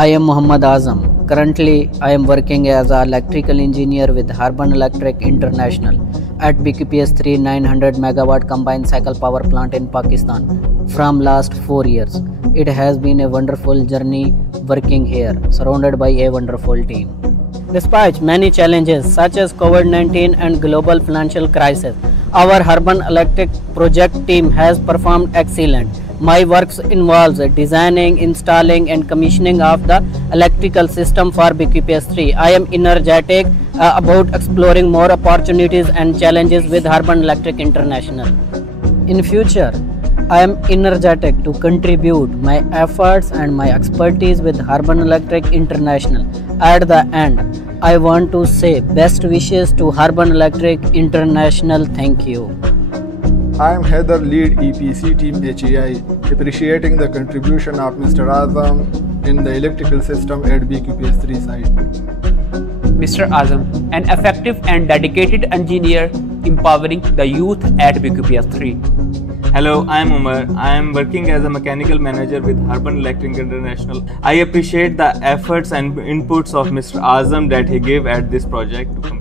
I am Muhammad Azam. Currently, I am working as an electrical engineer with Harbin Electric International at BQPS-III 900 megawatt combined cycle power plant in Pakistan from last 4 years. It has been a wonderful journey working here, surrounded by a wonderful team. Despite many challenges such as COVID-19 and global financial crisis, our Harbin Electric project team has performed excellent. My works involves designing, installing and commissioning of the electrical system for BQPS-III. I am energetic about exploring more opportunities and challenges with Harbin Electric International. In future, I am energetic to contribute my efforts and my expertise with Harbin Electric International. At the end, I want to say best wishes to Harbin Electric International. Thank you. I am Heather, lead EPC team HEI, appreciating the contribution of Mr. Azam in the electrical system at BQPS-III site. Mr. Azam, an effective and dedicated engineer empowering the youth at BQPS-III. Hello, I am Umar. I am working as a mechanical manager with Harbin Electric International. I appreciate the efforts and inputs of Mr. Azam that he gave at this project to